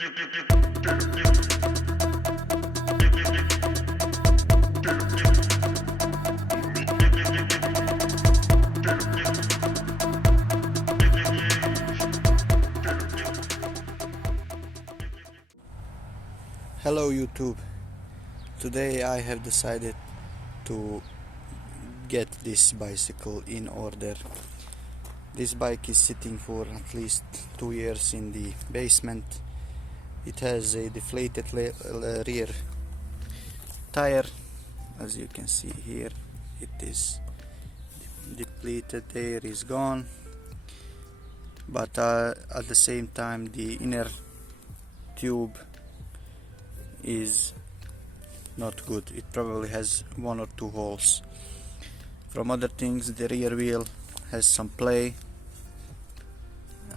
Hello YouTube. Today I have decided to get this bicycle in order. This bike is sitting for at least 2 years in the basement. It has a deflated rear tire. As you can see here, it is depleted, air is gone, but at the same time the inner tube is not good. It probably has 1 or 2 holes. From other things, the rear wheel has some play.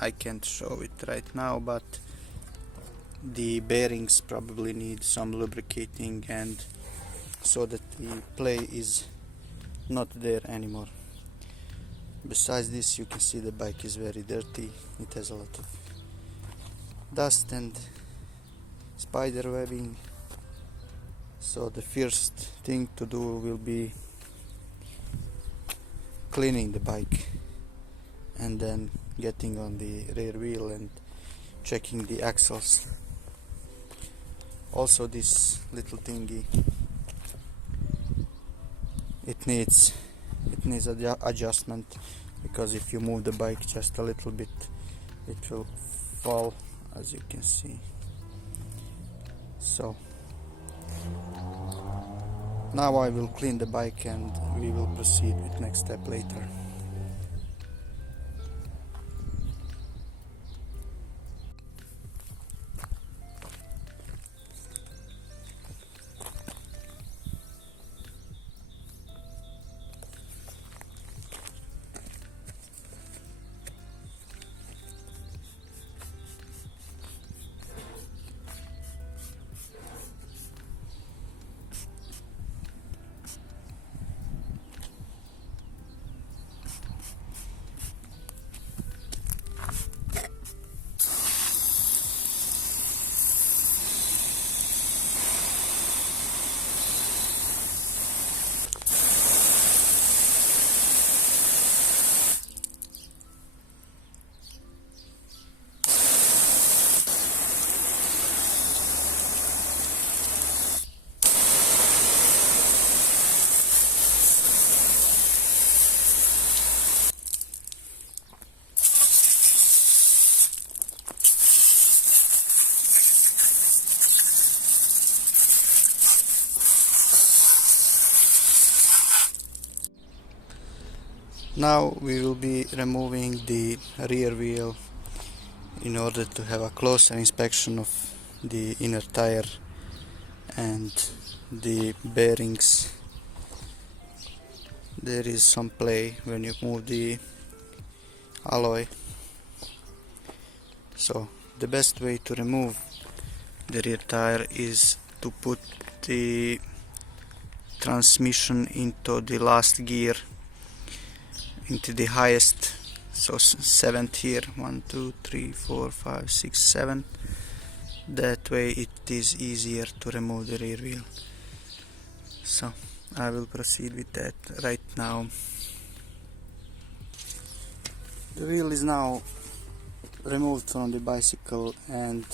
I can't show it right now, but the bearings probably need some lubricating, and so that the play is not there anymore. Besides this, you can see the bike is very dirty. It has a lot of dust and spider webbing. So the first thing to do will be cleaning the bike and then getting on the rear wheel and checking the axles. Also, this little thingy, it needs adjustment, because if you move the bike just a little bit, it will fall, as you can see. So now I will clean the bike and we will proceed with next step later. Now we will be removing the rear wheel in order to have a closer inspection of the inner tire and the bearings. There is some play when you move the alloy. So the best way to remove the rear tire is to put the transmission into the last gear, into the highest, so 7th here, 1 2 3 4 5 6 7. That way it is easier to remove the rear wheel. So I will proceed with that right now. The wheel is now removed from the bicycle and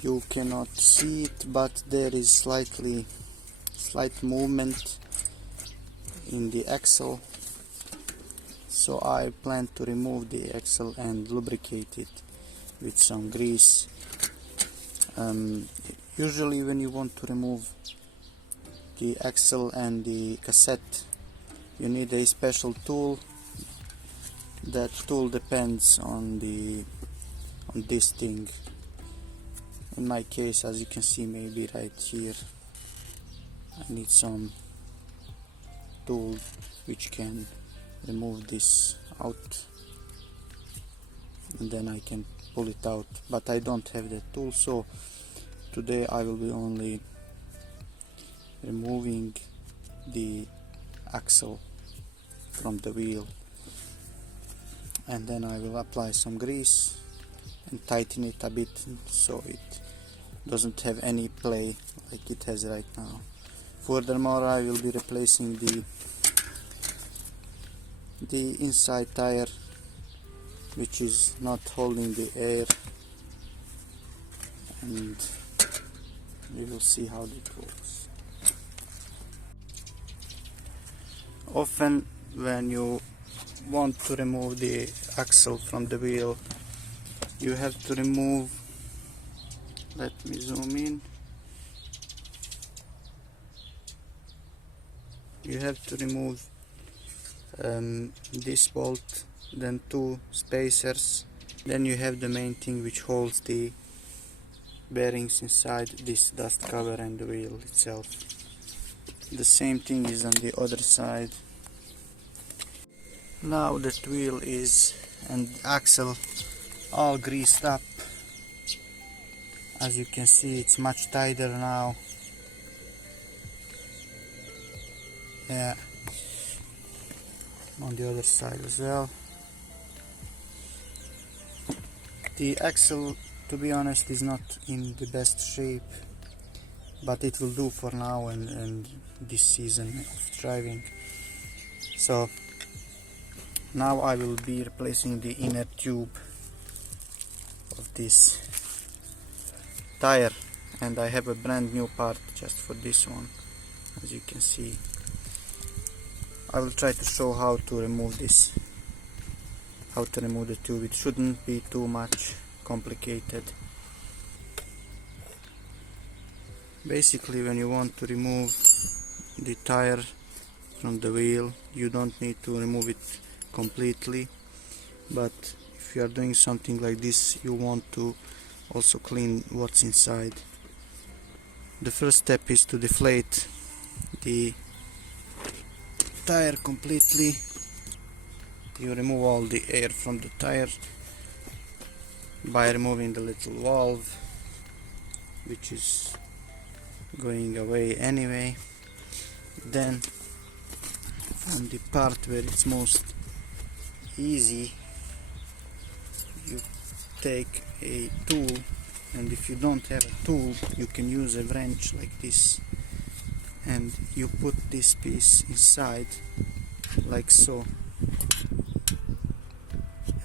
you cannot see it, but there is slight movement in the axle. So I plan to remove the axle and lubricate it with some grease. Usually when you want to remove the axle and the cassette, you need a special tool. That tool depends on this thing. In my case, as you can see, maybe right here, I need some tool which can remove this out, and then I can pull it out, but I don't have that tool, so today I will be only removing the axle from the wheel, and then I will apply some grease and tighten it a bit so it doesn't have any play like it has right now. Furthermore, I will be replacing the inside tire, which is not holding the air, and we will see how that works. Often when you want to remove the axle from the wheel, you have to remove, let me zoom in, you have to remove this bolt, then two spacers, then you have the main thing which holds the bearings inside this dust cover and the wheel itself. The same thing is on the other side. Now that wheel is and axle all greased up, as you can see it's much tighter now. Yeah, on the other side as well. The axle, to be honest, is not in the best shape, but it will do for now and this season of driving. So now I will be replacing the inner tube of this tire, and I have a brand new part just for this one, as you can see. I will try to show how to remove this, how to remove the tube. It shouldn't be too much complicated. Basically, when you want to remove the tire from the wheel, you don't need to remove it completely, but if you are doing something like this, you want to also clean what's inside. The first step is to deflate the tire completely. You remove all the air from the tire by removing the little valve, which is going away anyway. Then from the part where it's most easy, you take a tool, and if you don't have a tool, you can use a wrench like this, and you put this piece inside like so,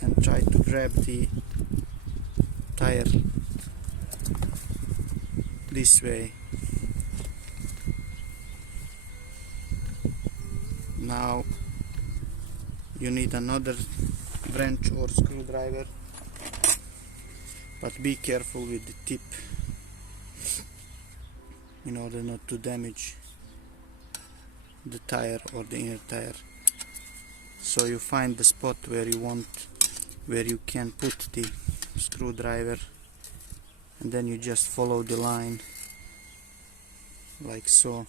and try to grab the tire this way. Now you need another wrench or screwdriver, but be careful with the tip in order not to damage the tire or the inner tire. So you find the spot where you can put the screwdriver, and then you just follow the line like so.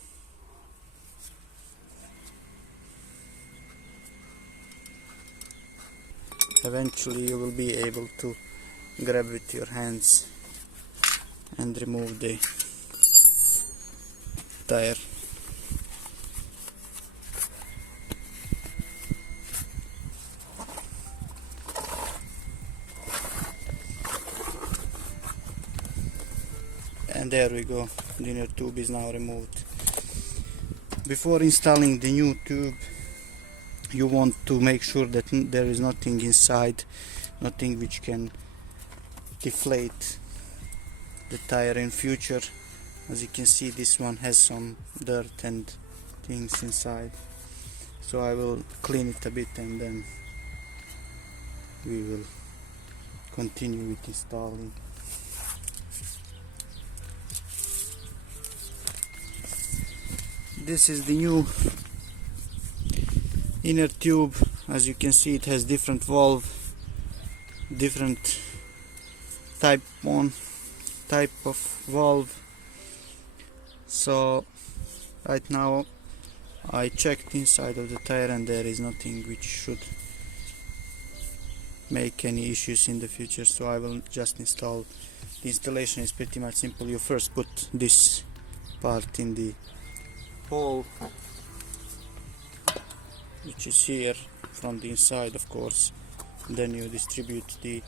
Eventually you will be able to grab with your hands and remove the tire. And there we go, the inner tube is now removed. Before installing the new tube, you want to make sure that there is nothing inside, nothing which can deflate the tire in future. As you can see, this one has some dirt and things inside, so I will clean it a bit and then we will continue with installing. This is the new inner tube. As you can see, it has different valve, different type of valve. So right now I checked inside of the tire and there is nothing which should make any issues in the future, so I will just install. The installation is pretty much simple. You first put this part in the hole, which is here from the inside, of course. Then you distribute the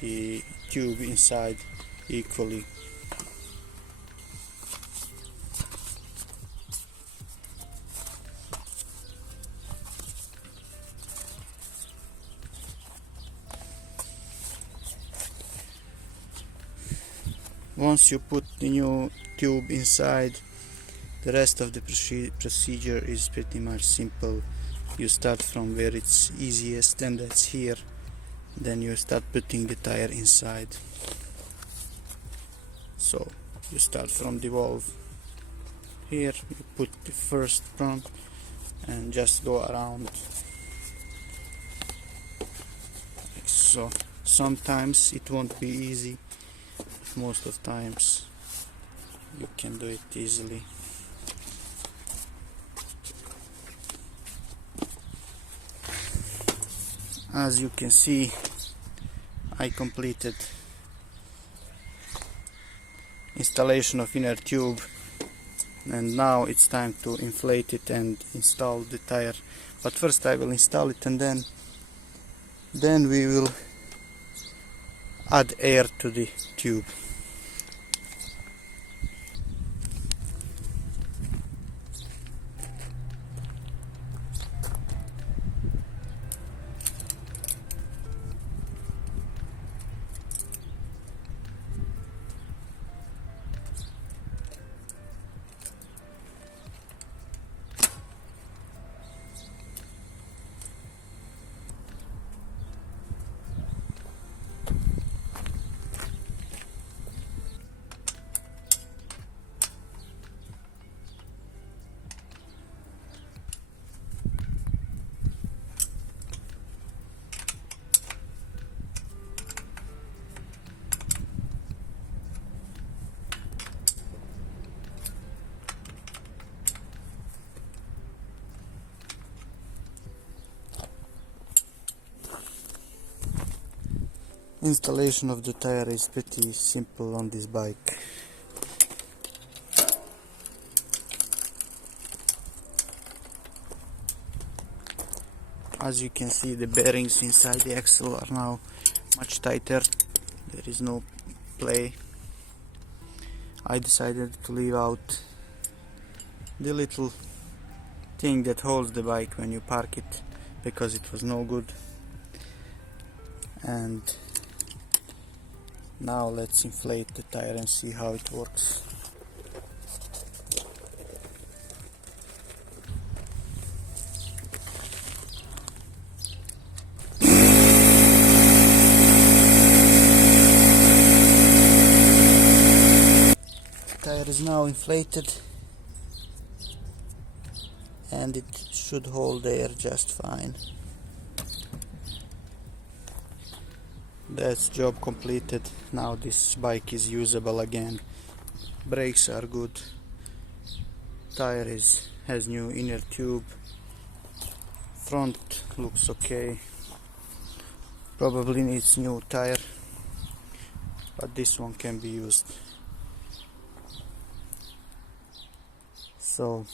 the tube inside equally. Once you put the new tube inside, the rest of the procedure is pretty much simple. You start from where it's easiest, and that's here. Then you start putting the tire inside. So you start from the valve here, you put the first front and just go around like so. Sometimes it won't be easy, but most of times you can do it easily. As you can see, I completed installation of inner tube, and now it's time to inflate it and install the tire. But first I will install it, and then we will add air to the tube. Installation of the tire is pretty simple on this bike. As you can see, the bearings inside the axle are now much tighter. There is no play. I decided to leave out the little thing that holds the bike when you park it, because it was no good. And now let's inflate the tire and see how it works. The tire is now inflated, and it should hold air just fine. That's job completed. Now this bike is usable again. Brakes are good. Tire has new inner tube. Front looks okay. Probably needs new tire, but this one can be used. So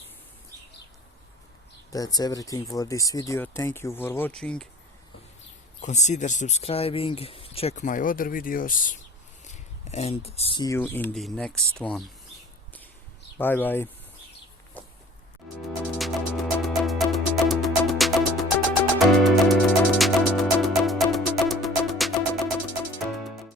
that's everything for this video. Thank you for watching. Consider subscribing, check my other videos, and see you in the next one. Bye bye.